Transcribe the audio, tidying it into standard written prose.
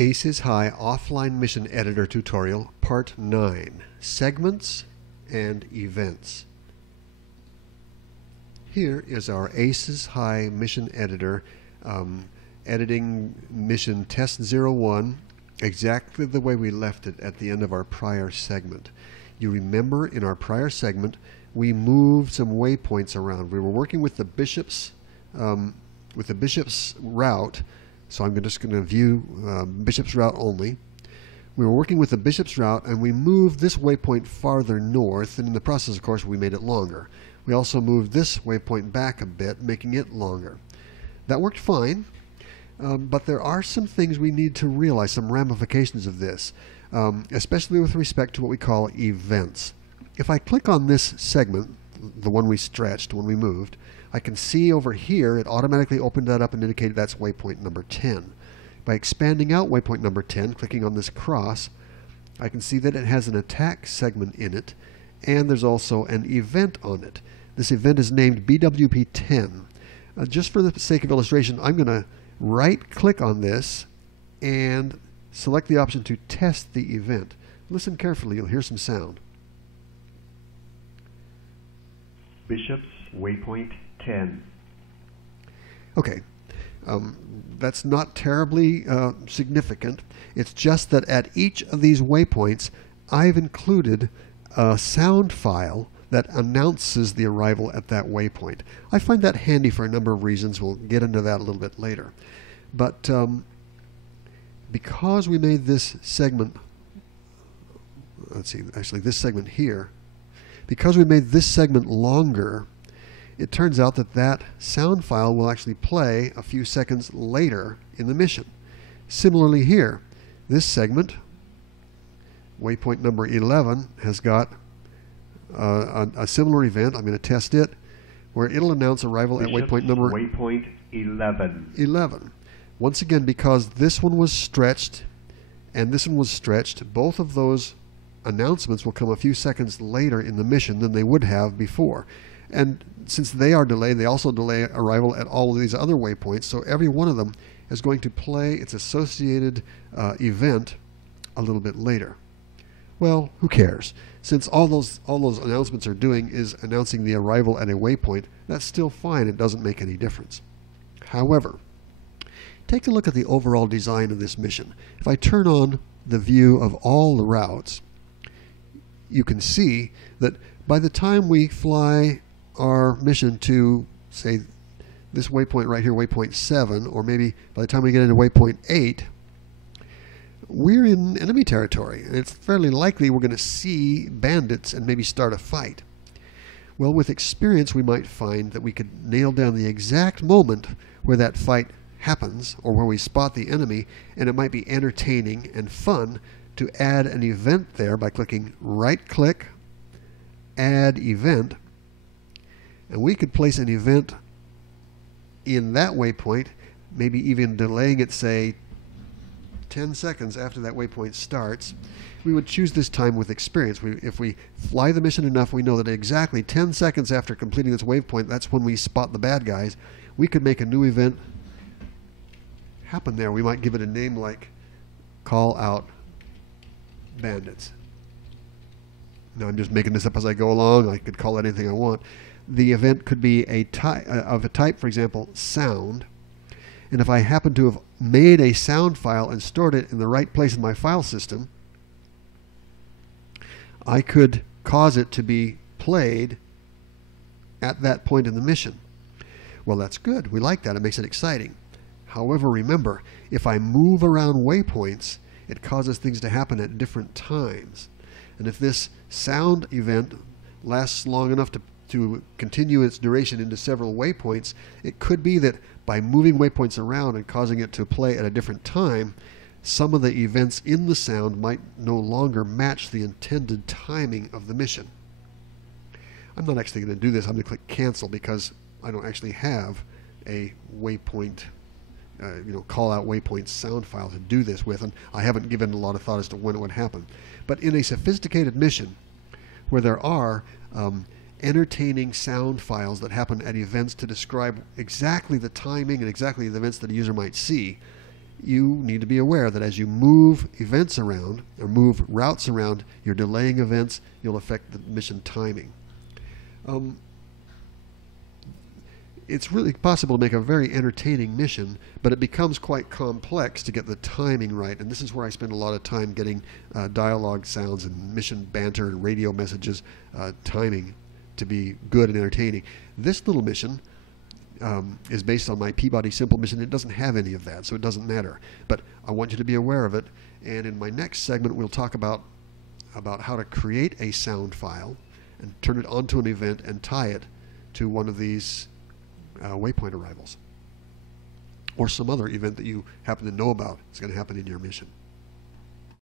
ACES High Offline Mission Editor Tutorial, Part 9, Segments and Events. Here is our ACES High Mission Editor editing mission Test 01 exactly the way we left it at the end of our prior segment. You remember in our prior segment we moved some waypoints around. We were working with the bishop's route. So I'm just going to view bishop's route only. We were working with the bishop's route and we moved this waypoint farther north, and in the process of course we made it longer. We also moved this waypoint back a bit, making it longer. That worked fine, but there are some things we need to realize, some ramifications of this, especially with respect to what we call events. If I click on this segment, the one we stretched when we moved, I can see over here it automatically opened that up and indicated that's waypoint number 10. By expanding out waypoint number 10, clicking on this cross, I can see that it has an attack segment in it, and there's also an event on it. This event is named BWP10. Just for the sake of illustration, I'm going to right-click on this and select the option to test the event. Listen carefully, you'll hear some sound. Bishop's waypoint 10. Okay, that's not terribly significant. It's just that at each of these waypoints I've included a sound file that announces the arrival at that waypoint. I find that handy for a number of reasons. We'll get into that a little bit later. But because we made this segment, let's see, actually this segment here, because we made this segment longer, it turns out that that sound file will actually play a few seconds later in the mission. Similarly here, this segment, waypoint number 11, has got a similar event. I'm going to test it, where it'll announce arrival at waypoint number 11. Once again, because this one was stretched and this one was stretched, both of those announcements will come a few seconds later in the mission than they would have before. And since they are delayed, they also delay arrival at all of these other waypoints, so every one of them is going to play its associated event a little bit later. Well, who cares? Since all those announcements are doing is announcing the arrival at a waypoint, that's still fine. It doesn't make any difference. However, take a look at the overall design of this mission. If I turn on the view of all the routes, you can see that by the time we fly our mission to, say, this waypoint right here, waypoint 7, or maybe by the time we get into waypoint 8, we're in enemy territory, and it's fairly likely we're going to see bandits and maybe start a fight. Well, with experience we might find that we could nail down the exact moment where that fight happens, or where we spot the enemy, and it might be entertaining and fun to add an event there by clicking right-click, Add Event, and we could place an event in that waypoint, maybe even delaying it, say, 10 seconds after that waypoint starts. We would choose this time with experience. If we fly the mission enough, we know that exactly 10 seconds after completing this waypoint, that's when we spot the bad guys. We could make a new event happen there. We might give it a name like Call Out Bandits. Now I'm just making this up as I go along. I could call it anything I want. The event could be a type, for example, sound. And if I happen to have made a sound file and stored it in the right place in my file system, I could cause it to be played at that point in the mission. Well, that's good. We like that. It makes it exciting. However, remember, if I move around waypoints, it causes things to happen at different times. And if this sound event lasts long enough to continue its duration into several waypoints, it could be that by moving waypoints around and causing it to play at a different time, some of the events in the sound might no longer match the intended timing of the mission. I'm not actually going to do this. I'm going to click cancel because I don't actually have a waypoint, call out waypoint sound file to do this with, and I haven't given a lot of thought as to when it would happen. But in a sophisticated mission where there are entertaining sound files that happen at events to describe exactly the timing and exactly the events that a user might see, you need to be aware that as you move events around or move routes around, you're delaying events, you'll affect the mission timing. It's really possible to make a very entertaining mission, but it becomes quite complex to get the timing right. And this is where I spend a lot of time getting dialogue sounds and mission banter and radio messages timing to be good and entertaining. This little mission is based on my Peabody Simple mission. It doesn't have any of that, so it doesn't matter. But I want you to be aware of it. And in my next segment, we'll talk about how to create a sound file and turn it onto an event and tie it to one of these waypoint arrivals or some other event that you happen to know about is going to happen in your mission.